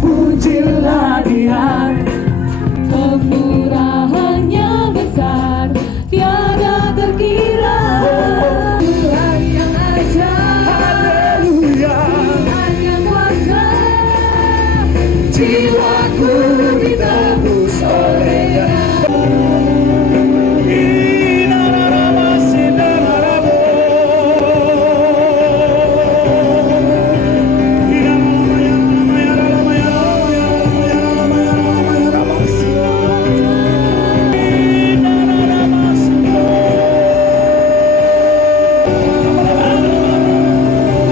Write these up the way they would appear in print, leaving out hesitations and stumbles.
pujilah Dia. Kemurahannya besar, tiada terkira. Tuhan yang ajaib, Haleluya. Tuhan yang kuasa. Jiwaku ditebus oleh-Nya.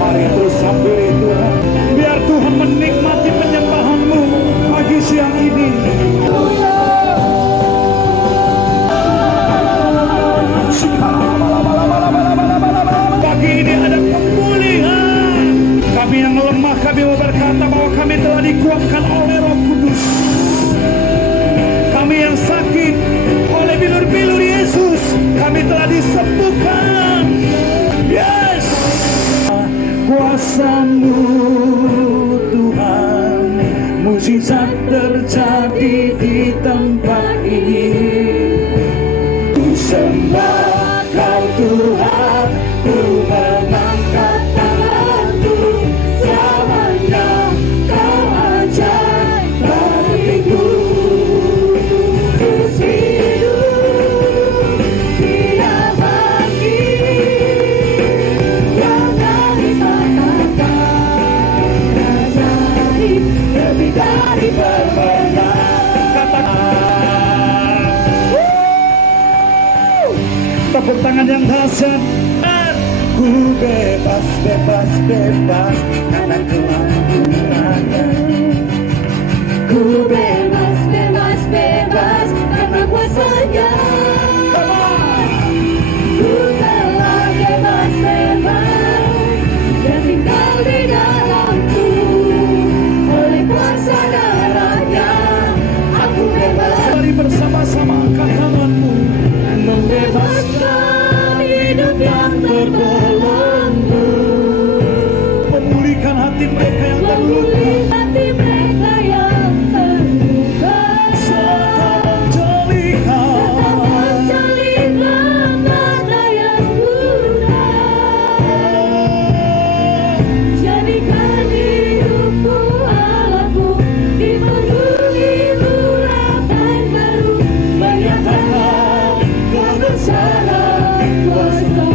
Mari terus sambil Tuhan, biar Tuhan menikmati penyembahanmu pagi siang ini. Pagi ini ada pemulihan. Kami yang lemah, kami mau berkata bahwa kami telah dikuatkan oleh Roh Kudus. Kami yang sakit oleh bilur-bilur Yesus, kami telah disembuhkan. Yes, kuasa-Mu Tuhan, mujizat terjadi di tempat ini. Ku sembah Kau Tuhan, ku mengangkat tanganku, selamanya Kau ajaib bagiku. Terus hidup tiap pagi, yang dari katakan ajaib, lebih dari permainan. Tepuk tangan yang dahsyat. Ku bebas, bebas, bebas, karena kemampuannya. Ku bebas, bebas, bebas, karena kuasa-Nya. Ku telah bebas, bebas, dan tinggal di dalamku. Oleh kuasa darah-Nya, aku bebas. Mari bersama-sama angkat tanganmu, membebaskan Hidup yang terbelenggu, memulihkan hati mereka yang terluka. memulih hati mereka yang terluka. Serta menjadikan Menjalin mata yang guna. Jadikan hidupku Allahku, dipenuhi urapan baru, menyatakan kebesaran kuasa.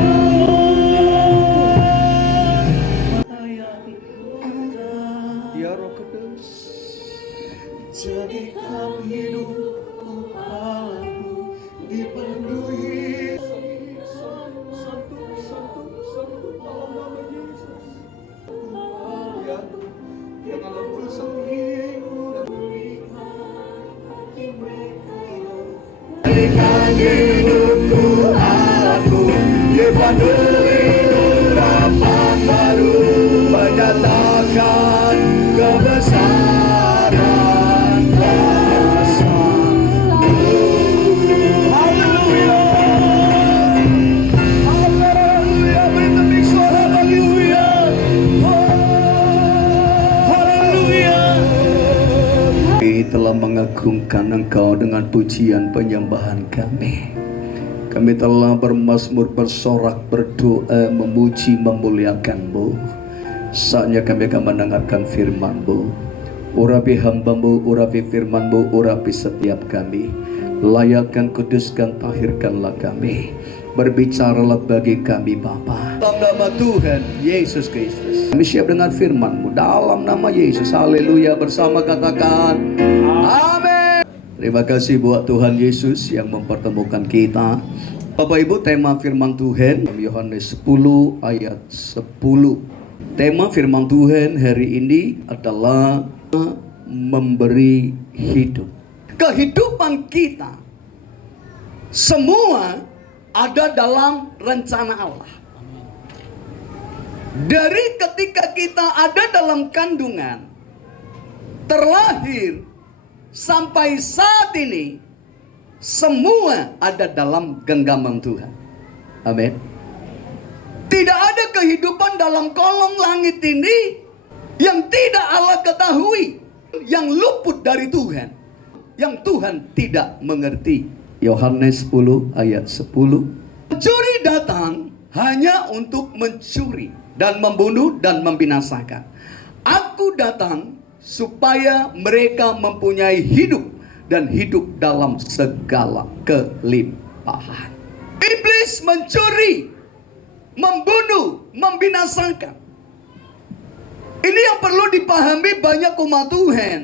Ya Roh Kudus, jadikan hidupku Allahku dipenuhi satu dalam nama Yesus. Ya, yang alam bersama jadikan hidupku Allahku dipenuhi urapan baru, menyatakan kebesaran kuasa-Mu. Haleluya. Haleluya. Beri tepuk suara haleluya. Haleluya. Kami telah mengagungkan Engkau dengan pujian penyembahan kami. Kami telah bermazmur, bersorak, berdoa, memuji, memuliakan-Mu. Saatnya kami akan mendengarkan firman-Mu. Urapi hamba-Mu, urapi firman-Mu, urapi setiap kami. Layakkan, kuduskan, tahirkanlah kami. Berbicaralah bagi kami Bapa. Dalam nama Tuhan Yesus Kristus, kami siap dengan firman-Mu. Dalam nama Yesus, haleluya. Bersama katakan amin. Terima kasih buat Tuhan Yesus yang mempertemukan kita. Bapak Ibu, tema firman Tuhan Yohanes 10 ayat 10. Tema firman Tuhan hari ini adalah memberi hidup. Kehidupan kita semua ada dalam rencana Allah. Dari ketika kita ada dalam kandungan, terlahir sampai saat ini, semua ada dalam genggaman Tuhan. Amin. Tidak ada kehidupan dalam kolong langit ini yang tidak Allah ketahui, yang luput dari Tuhan, yang Tuhan tidak mengerti. Yohanes 10 ayat 10. Pencuri datang hanya untuk mencuri dan membunuh dan membinasakan. Aku datang supaya mereka mempunyai hidup dan hidup dalam segala kelimpahan. Iblis mencuri, membunuh, membinasakan. Ini yang perlu dipahami banyak umat Tuhan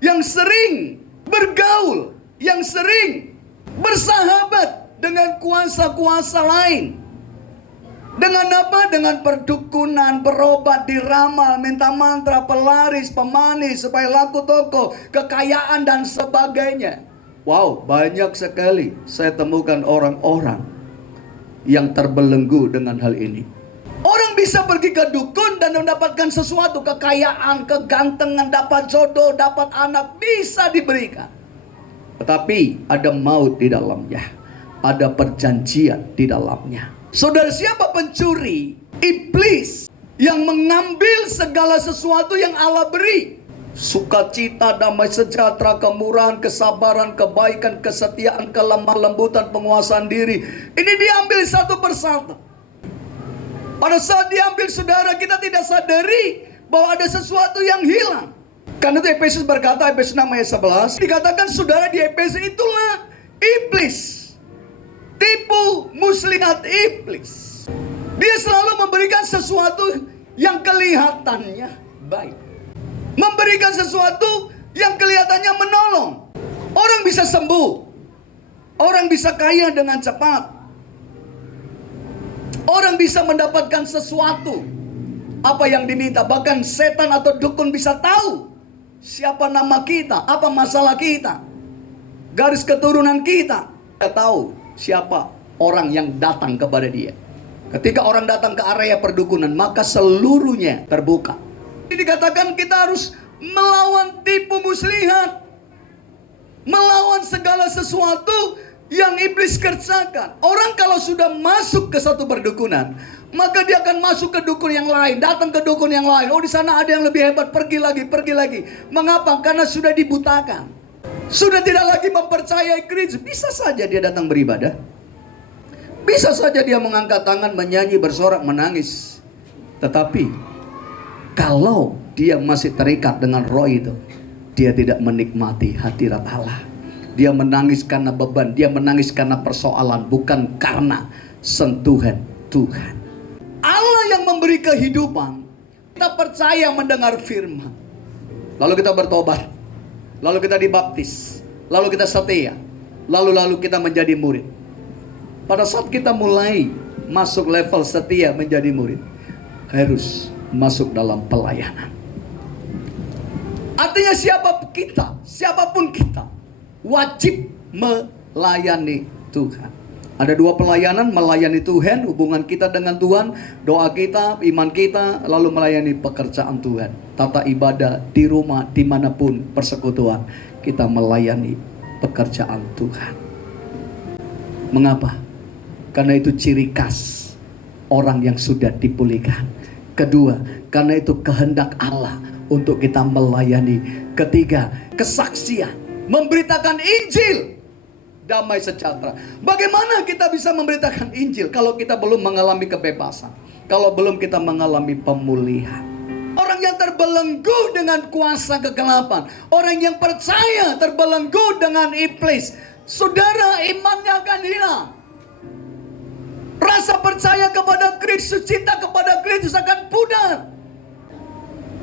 yang sering bergaul, yang sering bersahabat dengan kuasa-kuasa lain. Dengan apa? Dengan perdukunan, berobat, diramal, minta mantra, pelaris, pemanis, supaya laku toko, kekayaan dan sebagainya. Wow, banyak sekali saya temukan orang-orang yang terbelenggu dengan hal ini. Orang bisa pergi ke dukun dan mendapatkan sesuatu, kekayaan, kegantengan, dapat jodoh, dapat anak, bisa diberikan. Tetapi ada maut di dalamnya, ada perjanjian di dalamnya. Saudara, siapa pencuri? Iblis yang mengambil segala sesuatu yang Allah beri. Sukacita, damai sejahtera, kemurahan, kesabaran, kebaikan, kesetiaan, kelemah lembutan, penguasaan diri. Ini diambil satu persatu. Pada saat diambil, saudara, kita tidak sadari bahwa ada sesuatu yang hilang. Karena itu Efesus berkata, Efesus 6 ayat 11, dikatakan saudara di Efesus itulah iblis. Tipu muslihat iblis. Dia selalu memberikan sesuatu yang kelihatannya baik, memberikan sesuatu yang kelihatannya menolong. Orang bisa sembuh, orang bisa kaya dengan cepat, orang bisa mendapatkan sesuatu apa yang diminta. Bahkan setan atau dukun bisa tahu siapa nama kita, apa masalah kita, garis keturunan kita. Kita tahu siapa orang yang datang kepada dia. Ketika orang datang ke area perdukunan, maka seluruhnya terbuka. Ini dikatakan kita harus melawan tipu muslihat, melawan segala sesuatu yang iblis kerjakan. Orang kalau sudah masuk ke satu perdukunan, maka dia akan masuk ke dukun yang lain, datang ke dukun yang lain. Oh, di sana ada yang lebih hebat, pergi lagi, pergi lagi. Mengapa? Karena sudah dibutakan, sudah tidak lagi mempercayai Kristus. Bisa saja dia datang beribadah, bisa saja dia mengangkat tangan, menyanyi, bersorak, menangis. Tetapi kalau dia masih terikat dengan roh itu, dia tidak menikmati hadirat Allah. Dia menangis karena beban, dia menangis karena persoalan, bukan karena sentuhan Tuhan. Allah yang memberi kehidupan. Kita percaya mendengar firman, lalu kita bertobat, lalu kita dibaptis, lalu kita setia, lalu kita menjadi murid. Pada saat kita mulai masuk level setia menjadi murid, harus masuk dalam pelayanan. Artinya siapapun kita wajib melayani Tuhan. Ada dua pelayanan, melayani Tuhan, hubungan kita dengan Tuhan, doa kita, iman kita, lalu melayani pekerjaan Tuhan. Tata ibadah di rumah, dimanapun persekutuan, kita melayani pekerjaan Tuhan. Mengapa? Karena itu ciri khas orang yang sudah dipulihkan. Kedua, karena itu kehendak Allah untuk kita melayani. Ketiga, kesaksian, memberitakan Injil, damai sejahtera. Bagaimana kita bisa memberitakan Injil kalau kita belum mengalami kebebasan, kalau belum kita mengalami pemulihan? Orang yang terbelenggu dengan kuasa kegelapan, orang yang percaya terbelenggu dengan iblis, saudara, imannya akan hilang. Rasa percaya kepada Kristus, cinta kepada Kristus akan pudar.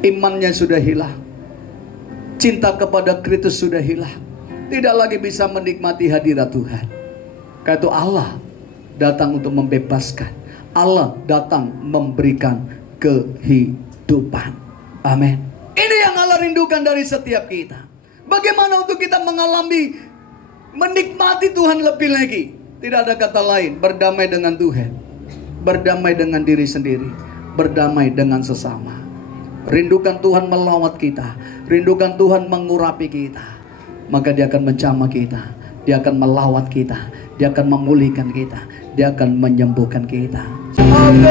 Imannya sudah hilang, cinta kepada Kristus sudah hilang, tidak lagi bisa menikmati hadirat Tuhan. Karena itu Allah datang untuk membebaskan, Allah datang memberikan kehidupan. Amin. Ini yang Allah rindukan dari setiap kita. Bagaimana untuk kita mengalami, menikmati Tuhan lebih lagi? Tidak ada kata lain, berdamai dengan Tuhan, berdamai dengan diri sendiri, berdamai dengan sesama. Rindukan Tuhan melawat kita, rindukan Tuhan mengurapi kita, maka Dia akan menjamah kita, Dia akan melawat kita, Dia akan memulihkan kita, Dia akan menyembuhkan kita. Amin.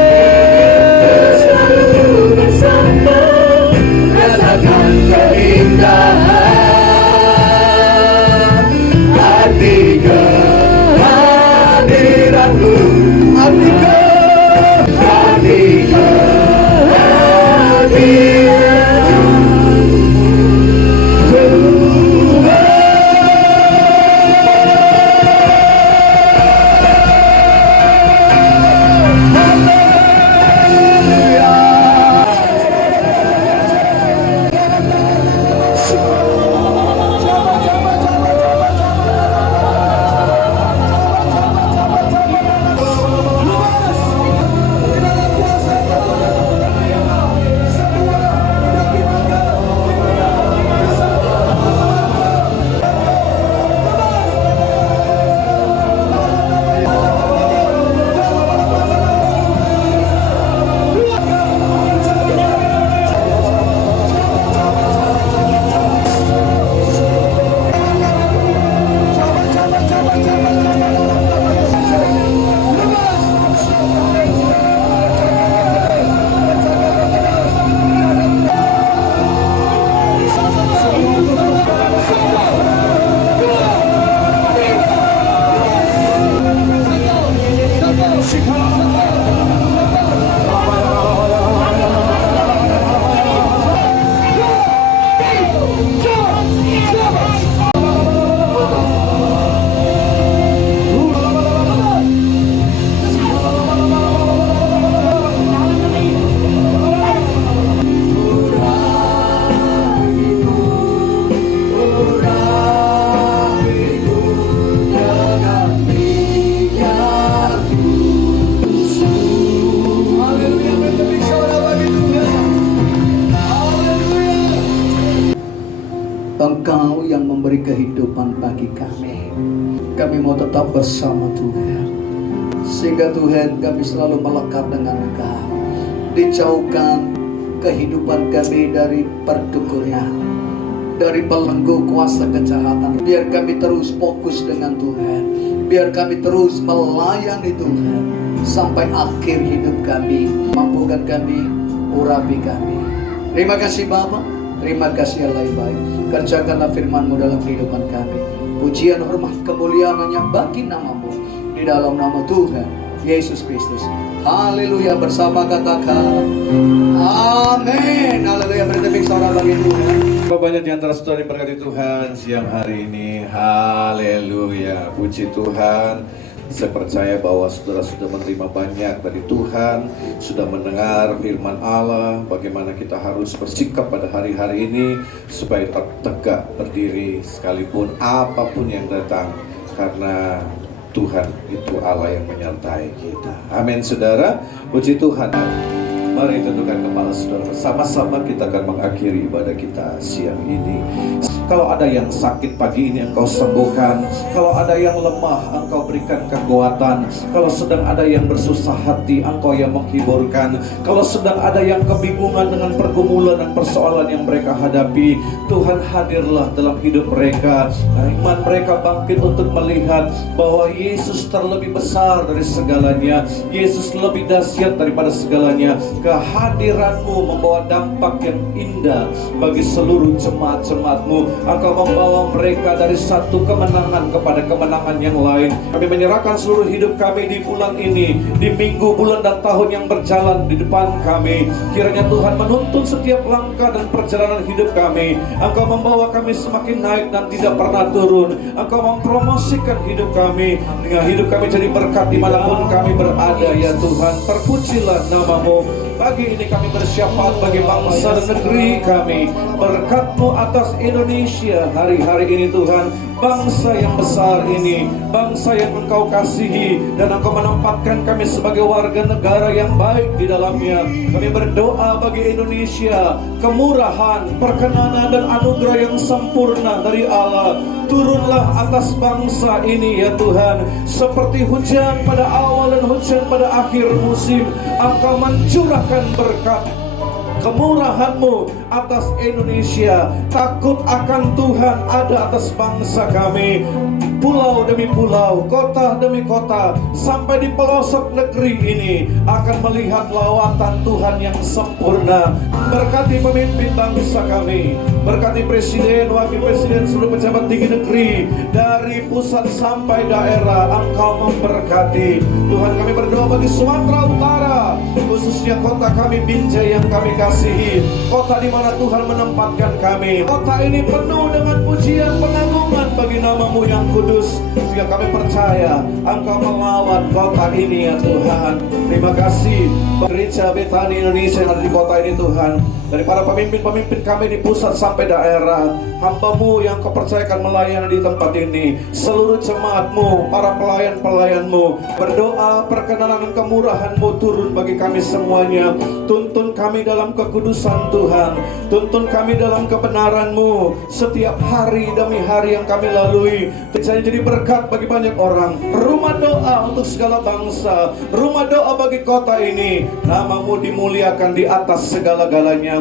Selalu bersama. Engkau yang memberi kehidupan bagi kami. Kami mau tetap bersama Tuhan, sehingga Tuhan kami selalu melekat dengan Engkau. Dijauhkan kehidupan kami dari perdukunan, dari belenggu kuasa kejahatan. Biar kami terus fokus dengan Tuhan, biar kami terus melayani Tuhan sampai akhir hidup kami. Mampukan kami, urapi kami. Terima kasih Bapa, terima kasih Allah yang baik. Kerjakanlah firman-Mu dalam kehidupan kami. Pujian, hormat, kemuliaan hanya bagi nama-Mu, di dalam nama Tuhan Yesus Kristus. Haleluya. Bersama katakan amin. Haleluya. Beri tepuk tangan bagi Tuhan. Banyak di antara saudara diberkati Tuhan siang hari ini. Haleluya. Puji Tuhan. Saya percaya bahwa saudara sudah menerima banyak dari Tuhan, sudah mendengar firman Allah, bagaimana kita harus bersikap pada hari-hari ini supaya tetap tegak berdiri sekalipun apapun yang datang, karena Tuhan itu Allah yang menyertai kita. Amin saudara. Puji Tuhan. Mari tundukkan kepala saudara, bersama-sama kita akan mengakhiri ibadah kita siang ini. Kalau ada yang sakit pagi ini engkau sembuhkan. Kalau ada yang lemah engkau berikan kekuatan. Kalau sedang ada yang bersusah hati engkau yang menghiburkan. Kalau sedang ada yang kebingungan dengan pergumulan dan persoalan yang mereka hadapi, Tuhan hadirlah dalam hidup mereka. Iman mereka bangkit untuk melihat bahwa Yesus terlebih besar dari segalanya. Yesus lebih dahsyat daripada segalanya. Kehadiran-Mu membawa dampak yang indah bagi seluruh jemaat-jemaat-Mu. Engkau membawa mereka dari satu kemenangan kepada kemenangan yang lain. Kami menyerahkan seluruh hidup kami di bulan ini, di minggu, bulan, dan tahun yang berjalan di depan kami. Kiranya Tuhan menuntun setiap langkah dan perjalanan hidup kami. Engkau membawa kami semakin naik dan tidak pernah turun. Engkau mempromosikan hidup kami, dengan hidup kami jadi berkat dimanapun kami berada. Ya Tuhan, terpujilah nama-Mu. Pagi ini kami bersyafaat bagi bangsa dan negeri kami. Berkat-Mu atas Indonesia hari-hari ini Tuhan. Bangsa yang besar ini, bangsa yang Engkau kasihi, dan Engkau menempatkan kami sebagai warga negara yang baik di dalamnya. Kami berdoa bagi Indonesia, kemurahan, perkenanan, dan anugerah yang sempurna dari Allah turunlah atas bangsa ini ya Tuhan. Seperti hujan pada awal dan hujan pada akhir musim, Engkau mencurahkan berkat kemurahan-Mu atas Indonesia. Takut akan Tuhan ada atas bangsa kami. Pulau demi pulau, kota demi kota, sampai di pelosok negeri ini akan melihat lawatan Tuhan yang sempurna. Berkati pemimpin bangsa kami, berkati presiden, wakil presiden, seluruh pejabat tinggi negeri, dari pusat sampai daerah. Engkau memberkati. Tuhan, kami berdoa bagi Sumatera Utara, khususnya kota kami Binjai yang kami kasihi, kota di mana Tuhan menempatkan kami. Kota ini penuh dengan pujian pengagungan bagi nama-Mu yang kudus. Sehingga kami percaya Engkau melawat kota ini ya Tuhan. Terima kasih Gereja Betani Indonesia yang ada di kota ini Tuhan. Dari para pemimpin-pemimpin kami di pusat sampai daerah, hamba-Mu yang Kau percayakan melayani di tempat ini, seluruh jemaat-Mu, para pelayan-pelayan-Mu, berdoa perkenanan dan kemurahan-Mu turun bagi kami semuanya. Tuntun kami dalam kekudusan Tuhan, tuntun kami dalam kebenaran-Mu setiap hari demi hari yang kami lalui. Jadi berkat bagi banyak orang. Rumah doa untuk segala bangsa, rumah doa bagi kota ini. Nama-Mu dimuliakan di atas segala-galanya.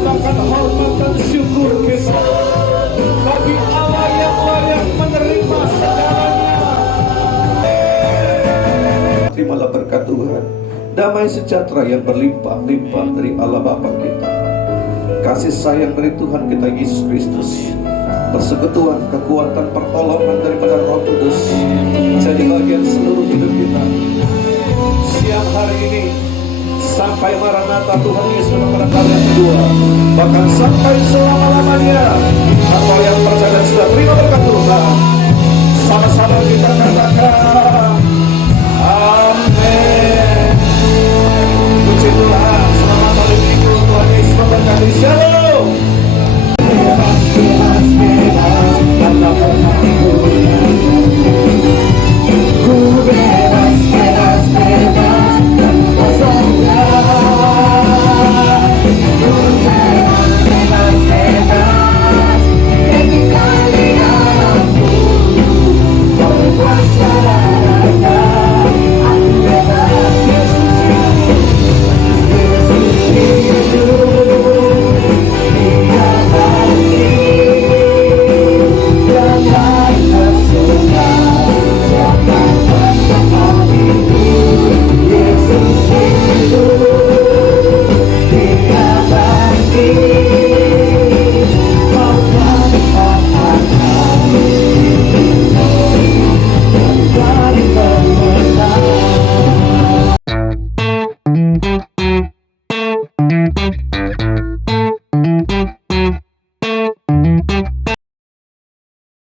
Persembahkan hormat dan syukur kita bagi Allah yang layak menerima segalanya. Terimalah berkat Tuhan, damai sejahtera yang berlimpah-limpah dari Allah Bapa kita, kasih sayang dari Tuhan kita Yesus Kristus, persekutuan, kekuatan, pertolongan daripada Roh Kudus jadi bagian seluruh hidup kita siang hari ini sampai Maranatha Tuhan Yesus pada kali yang kedua, bahkan sampai selama-lamanya. Engkau yang percaya dan sudah terima berkat Tuhan, sama-sama kita katakan amin. Puji Tuhan. Selamat hari Thank